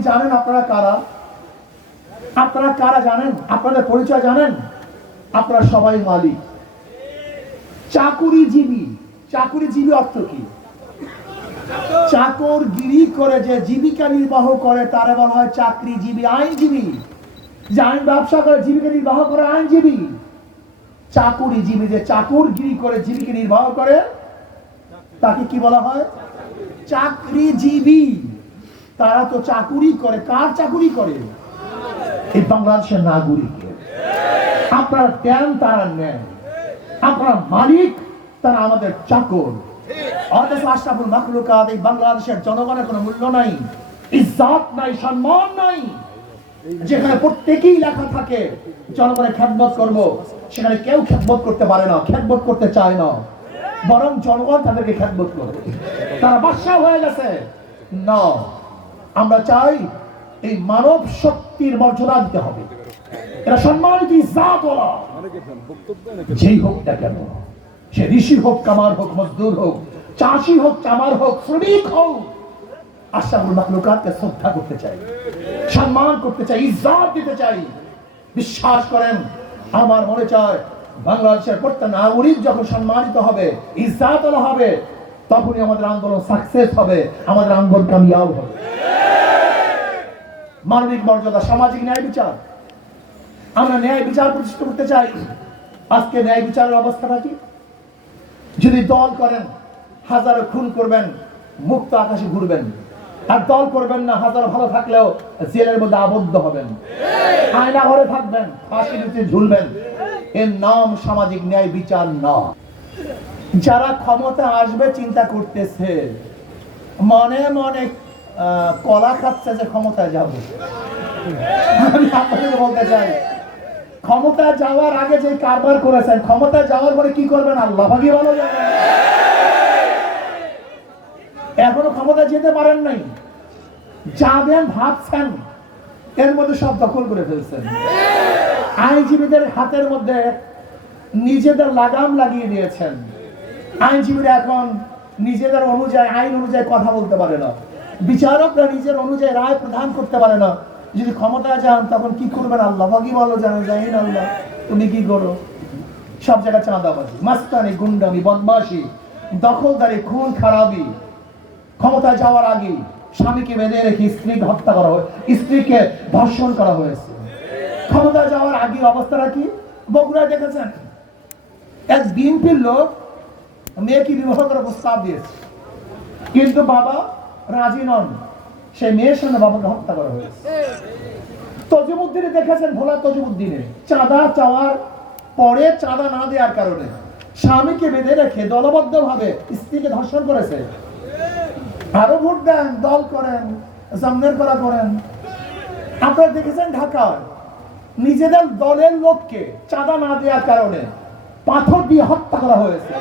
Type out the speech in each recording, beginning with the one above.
জানেন আপনারা কারা? আপনারা কারা জানেন? আপনাদের পরিচয় জানেন? আপনারা সবাই মালিক। চাকুরিজীবী। চাকুরিজীবী অর্থ কি? চাকরগিরি করে যে জীবিকা নির্বাহ করে, তারা বলা হয় চাকরিজীবী, আইনজীবী। যে আইন ব্যবসা করে, জীবিকা নির্বাহ করে, আইনজীবী। চাকুরিজীবী যে চাকরগিরি করে, জীবিকা নির্বাহ করে, তাকে কি বলা হয়? চাকরিজীবী। তারা তো চাকুরি করে। কার চাকুরি করে? এই বাংলাদেশের নাগরিকের আপনারা দেন তারা নেন আপনারা মালিক তারা আমাদের চাকর। এই বাংলাদেশের জনগণের কোনো মূল্য নাই নাই, সম্মান নাই। যেখানে প্রত্যেকেই লেখা থাকে, জনগণের খ্যাতমত করব, সেখানে কেউ খ্যাতমত করতে পারে না খ্যাতমত করতে চায় না। বরং জনগণ তাদেরকে খ্যাতমত করে তারা বাদশাহ হয়ে গেছে। না। আমরা চাই এই মানব শক্তির মর্যাদা দিতে হবে। এটা সম্মানিত ইজ্জাত বলা যেই হোক না কেন, সে ঋষি হোক, কামার হোক, মজদুর হোক, চাষি হোক, চামার হোক, শ্রমিক হোক শ্রদ্ধা করতে চাই, সম্মান করতে চাই দিতে চাই। বিশ্বাস করেন, আমার মনে চায় বাংলাদেশের প্রত্যেক নাগরিক যখন সম্মানিত হবে, ইজ্জাত হবে, তখনই আমাদের আন্দোলন সাকসেস হবে, আমাদের আন্দোলন কামিয়াব হবে। মানবিক মর্যাদা, সামাজিক ন্যায় বিচার। আমরা ন্যায় বিচার প্রতিষ্ঠা করতে চাই। আজকে ন্যায় বিচারের অবস্থাটা কি? যদি দল করেন, হাজারো খুন করবেন, মুক্ত আকাশে ঘুরবেন। আর দল করবেন না, হাজারো ভালো থাকলেও জেলের মধ্যে আবদ্ধ হবেন। আয়না ঘরে থাকবেন, ফাঁসি দিতে ঝুলবেন। এর নাম সামাজিক ন্যায় বিচার না। যারা ক্ষমতা আসবে, চিন্তা করতেছে, মনে মনে কলা খাচ্ছে যে ক্ষমতায় যাব। বলতে চাই ক্ষমতা যাওয়ার আগে যে কারবার করেছেন ক্ষমতা যাওয়ার পরে কি করবেন? আল্লাহ ভাগি ভালো এখনও ক্ষমতা যেতে পারেন নাই। যাবেন, ভাবছেন, এর মধ্যে সব দখল করে ফেলছেন। আইনজীবীদের হাতের মধ্যে নিজেদের লাগাম লাগিয়ে দিয়েছেন। আইনজীবীরা এখন নিজেদের অনুযায়ী, আইন অনুযায়ী কথা বলতে পারে না। বিচারকরা নিজের অনুযায়ী রায় প্রদান করতে পারে না। যদি ক্ষমতায় যান, তখন কি করবেন আল্লাহ? বাকি বলো জানো না আল্লাহ, তুমি কি করো? সব জায়গায় চাঁদাবাজি, মাস্তানি, গুন্ডামি, বদমাশি, দখলদারি, খুন, খারাপি। ক্ষমতায় যাওয়ার আগে স্বামীকে বেঁধে রেখে স্ত্রীকে হত্যা করা হয়, স্ত্রীকে ধর্ষণ করা হয়েছে। ক্ষমতা যাওয়ার আগে অবস্থাটা কি? বগুড়ায় দেখেছেন? এক বিএনপির লোক মেয়েকে বিবাহ করার প্রস্তাব দিয়েছে। কিন্তু বাবা রাজি নন। সেই মেয়ের সঙ্গে বাবাকে হত্যা করা হয়েছে। তজিমুদ্দিনে দেখেছেন ভোলা তজিমুদ্দিনে। চাঁদা চাওয়ার পরে চাঁদা না দেওয়ার কারণে স্বামীকে বেঁধে রেখে দলবদ্ধ ভাবে স্ত্রীকে ধর্ষণ করেছে। আরও ভোট দেন, দল করেন, জামনের করা করেন। আপনারা দেখেছেন ঢাকায় নিজেদের দলের লোককে চাঁদা না দেওয়ার কারণে পাথর দিয়ে হত্যা করা হয়েছে।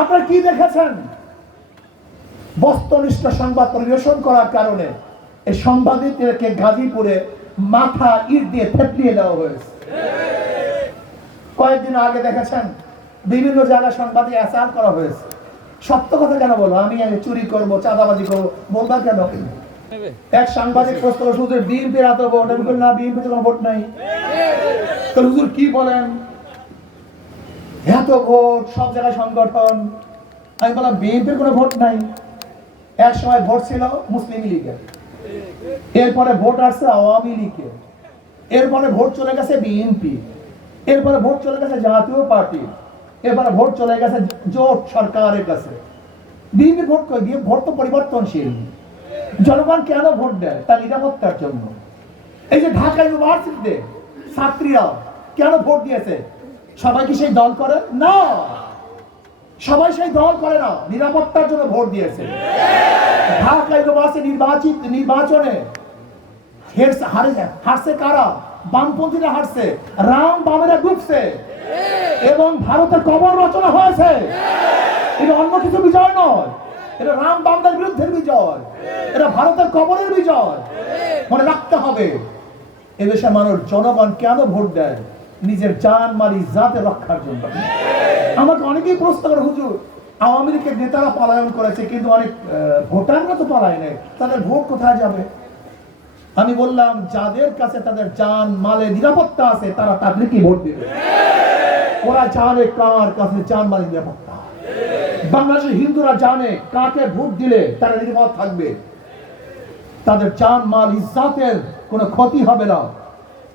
আপনারা কি দেখেছেন? বস্তুনিষ্ঠ সংবাদ পরিবেশন করার কারণে এই সাংবাদিকদেরকে গাজীপুরে মাথা ইট দিয়ে থেতলিয়ে দেওয়া হয়েছে। কয়েকদিন আগে দেখেছেন, বিভিন্ন জায়গায় সাংবাদিক অ্যাসাল করা হয়েছে। সত্য কথা কেন বলো? আমি আগে চুরি করব, চাঁদাবাজি করব, বলবা কেন? এক সাংবাদিক প্রশ্ন হুজুর বিএনপির এত ভোট? আমি না বিএনপিতে কোনো ভোট নাই। তো হুজুর কি বলেন? এত ভোট, সব জায়গায় সংগঠন। আমি বললাম বিএনপির কোনো ভোট নাই। এক সময় ভোট ছিল মুসলিম লীগের। এরপরে ভোট আসছে আওয়ামী লীগের। এরপরে ভোট চলে গেছে বিএনপি এরপরে ভোট চলে গেছে জাতীয় পার্টি। এরপরে ভোট চলে গেছে জোট সরকারের কাছে। বিএনপি ভোট করে দিয়ে? ভোট তো পরিবর্তনশীল। জনগণ কেন ভোট দেয়? তার নিরাপত্তার জন্য। এই যে ঢাকা ইউনিভার্সিটিতে ছাত্রীরা কেন ভোট দিয়েছে? সবাই কি সেই দল করে? না! সবাই সেই দল করে না, নিরাপত্তার জন্য ভোট দিয়েছে। নির্বাচিত, নির্বাচনে। হারছে কারা? বামপন্থীরা হারছে, রাম বামেরা ডুবছে। এবং ভারতের কবর রচনা হয়েছে। এটা অন্য কিছু বিজয় নয়, এটা রাম বামদের বিরুদ্ধে বিজয়। এটা ভারতের কবরের বিজয়। মনে রাখতে হবে, এদেশের মানুষ জনগণ কেন ভোট দেয়? নিজের জান মারি জাতে রক্ষার জন্য। আমাকে অনেকেই প্রশ্ন করে, হুজুর আওয়ামী লীগের নেতারা পলায়ন করেছে, কিন্তু অনেক ভোটাররা তো পালায় নেই, তাদের ভোট কোথায় যাবে? আমি বললাম, যাদের কাছে তাদের জান, মালে নিরাপত্তা আছে, তারা তাবলিগকে ভোট দেবে? ওরা জানে কার কাছে জান, মালে নিরাপত্তা। বাংলাদেশের হিন্দুরা জানে কাকে ভোট দিলে তারা নিরাপদ থাকবে। তাদের জান, মাল, ইজ্জাতের কোনো ক্ষতি হবে না।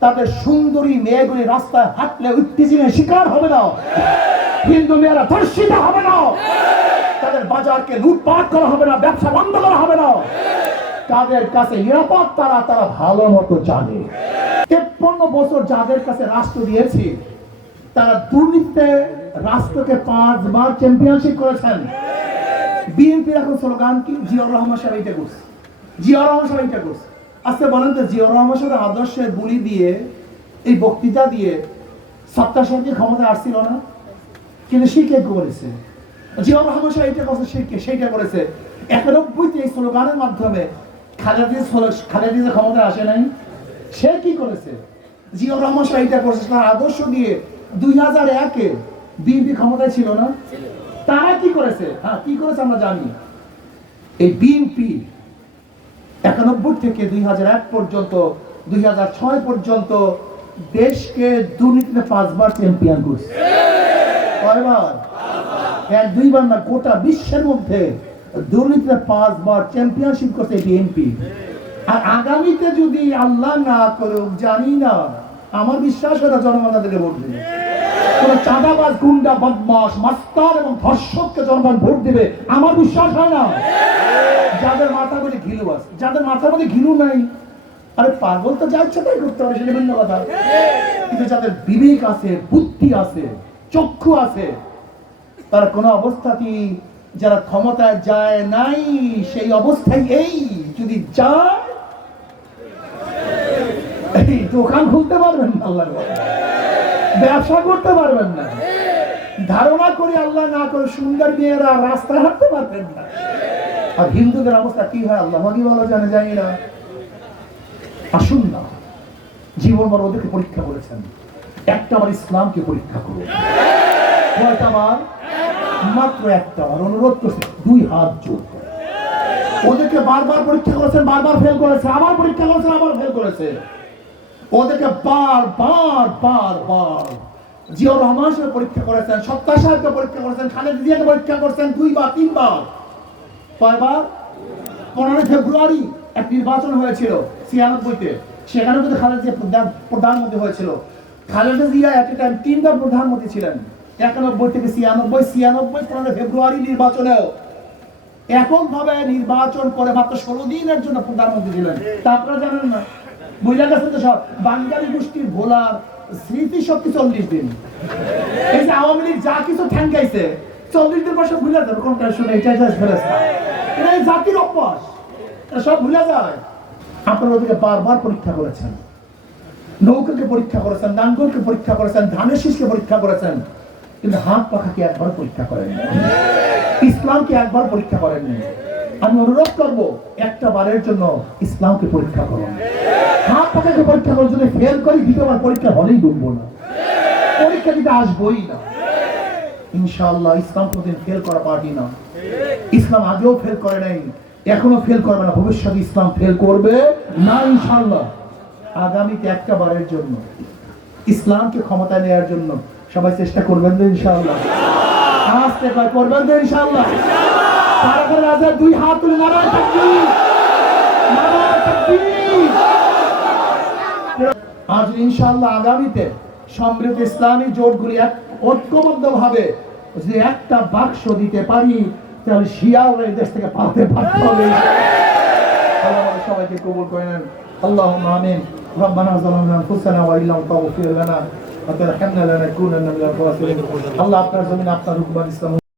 তাদের সুন্দরী মেয়েগুলি রাস্তায় হাঁটলে উত্তেজনের শিকার হবে না। হিন্দু মেয়েরা ধর্ষিত হবে না। তাদের বাজারকে লুটপাট করা হবে না, ব্যবসা বন্ধ করা হবে না। তাদের কাছে নিরাপদ তারা তারা ভালো মতো জানে। তেপ্পন্ন বছর যাদের কাছে রাষ্ট্র দিয়েছে, তারা দুর্নীতিতে রাষ্ট্রকে পাঁচবার চ্যাম্পিয়নশিপ করেছেন। বিএনপির এখন স্লোগান কি? জিয়াউর রহমান সাহেব এইটা করছে। জিয়াউর রহমান সাহেব এইটা করছে। আজকে বলেন তো, জিয়াউর রহমান আদর্শের বুলি দিয়ে, এই বক্তৃতা দিয়ে সত্তা সঙ্গে ক্ষমতা আসছিল না? কিন্তু সে কে করেছে? জিয়াউর রহমান সাহেব করছে, সে কে? সেইটা করেছে। একানব্বইতে এই স্লোগানের মাধ্যমে খালেদি খালেদি যে ক্ষমতা আসে নাই। সে কি করেছে? জিয়াউর রহমান সাহেব এইটা করেছে, তার আদর্শ দিয়ে দুই হাজার একে বিএনপি ক্ষমতায় ছিল না। তারা কি করেছে? হ্যাঁ কি করেছে আমরা জানি। এই বিএনপি একানব্বই থেকে দুই হাজার এক পর্যন্ত, দুই হাজার ছয় পর্যন্ত দেশকে দুর্নীতিতে পাঁচবার চ্যাম্পিয়ন করছে। কয়বার? এক, দুইবার না, গোটা বিশ্বের মধ্যে দুর্নীতিতে পাঁচবার চ্যাম্পিয়নশিপ করছে বিএনপি আর আগামীতে যদি আল্লাহ না করুক, জানি না, আমার বিশ্বাস হয় না জনগণ তাদেরকে ভোট দেবে। কোন চাঁদাবাজ, গুন্ডা বদমাস মাস্তার এবং ধর্ষককে জনগণ ভোট দেবে, আমার বিশ্বাস হয় না। যাদের মাথা ঘিলু আছে। যাদের মাথার মধ্যে ঘিলু নাই, আরে পাগল তো যা তাই করতে পারে সেটা ভিন্ন কথা। কিন্তু যাদের বিবেক আছে, বুদ্ধি আছে, চক্ষু আছে কোনো অবস্থাতেই যারা ক্ষমতায় যায় নাই, সেই অবস্থায় এই, যদি যায়, এই দোকান খুলতে পারবেন না ব্যবসা করতে পারবেন না। ধারণা করি আল্লাহ না করে সুন্দর মেয়েরা রাস্তায় হাঁটতে পারবেন না। আর হিন্দুদের অবস্থা কি হয়? আল্লাহ ভালো জানে, জানি না। আসুন না। জীবন বড় ওদেরকে পরীক্ষা করেছেন। একটা বার ইসলামকে পরীক্ষা করুন। মাত্র একটা অনুরোধ করছে, দুই হাত জোর ওদেরকে বারবার পরীক্ষা করেছেন, বারবার ফেল করেছে, আবার পরীক্ষা করেছেন, আবার ফেল করেছে। ওদেরকে বার বার বার বার জিয়াউর রহমান সাহেব পরীক্ষা করেছেন সত্তা সাহেবকে পরীক্ষা করেছেন, খালেদ জিয়াকে পরীক্ষা করেছেন, দুইবার, তিনবার। কয়বার? পনেরোই ফেব্রুয়ারি এক নির্বাচন হয়েছিল ছিয়ানব্বইতে। সেখানে কিন্তু খালেদ জিয়া প্রধানমন্ত্রী হয়েছিল। খালেদা জিয়া এট টাইম তিনবার প্রধানমন্ত্রী ছিলেন। একানব্বই থেকে ছিয়ানব্বই ছিয়ানব্বই পনেরোই ফেব্রুয়ারি নির্বাচনেও। এককভাবে নির্বাচন করে মাত্র ষোলো দিনের জন্য প্রধানমন্ত্রী ছিলেন। তা আপনারা জানেন না। বুঝা গেছে তো সব। বাঙালি গোষ্ঠীর ভোলার স্মৃতি শক্তি চল্লিশ দিন। এই যে আওয়ামী লীগ যা কিছু ঠ্যাঙ্গাইছে চল্লিশ দিন পর ভুলে যাবে, কোন কাজ শুনে এটা ফেরেস্তা এটা জাতির অভ্যাস। সব ভুলে যায়। আপনারা ওদিকে বারবার পরীক্ষা করেছেন। নৌকাকে পরীক্ষা করেছেন, নাঙ্গলকে পরীক্ষা করেছেন, ধানের শীষকে পরীক্ষা করেছেন, কিন্তু হাত পাখাকে একবার পরীক্ষা করেননি ইসলামকে একবার পরীক্ষা করেননি আমি অনুরোধ করব, একটা বারের জন্য ইসলামকে পরীক্ষা করুন। হাত পাখাকে পরীক্ষা করুন যদি ফেল করি, দ্বিতীয়বার পরীক্ষা হলেই ডুববো না। পরীক্ষা দিতে আসবোই না। ইনশাআল্লাহ, ইসলাম কোনদিন ফেল করা পার্টি না। ইসলাম আগেও ফেল করে নাই এখনও ফেল করবে না, ভবিষ্যতে ইসলাম ফেল করবে না ইনশাআল্লাহ। আগামীতে একটা বারের জন্য, ইসলামকে ক্ষমতায় নেওয়ার জন্য সবাই চেষ্টা করবেন তো ইনশাআল্লাহ। আসতে কয় করবেন তো ইনশাআল্লাহ? তারা করে রাজার দুই হাত তুলে নারায় তাকবীর আজ ইনশাআল্লাহ আগামীতে সমৃদ্ধ ইসলামী জোটগুলি এক ঐক্যবদ্ধ ভাবে যদি একটা বাক্স দিতে পারি তাহলে শিয়াও এই দেশ থেকে পাতে বাধ্য হবে আল্লাহ আমাদের সবাইকে কবুল করে নেন اللهم آمين ربنا ظلمنا أنفسنا وإن لم تغفر لنا وترحمنا لنكونن من الخاسرين আল্লাহ আপনার জমিন আপনার হুকুমান ইসলাম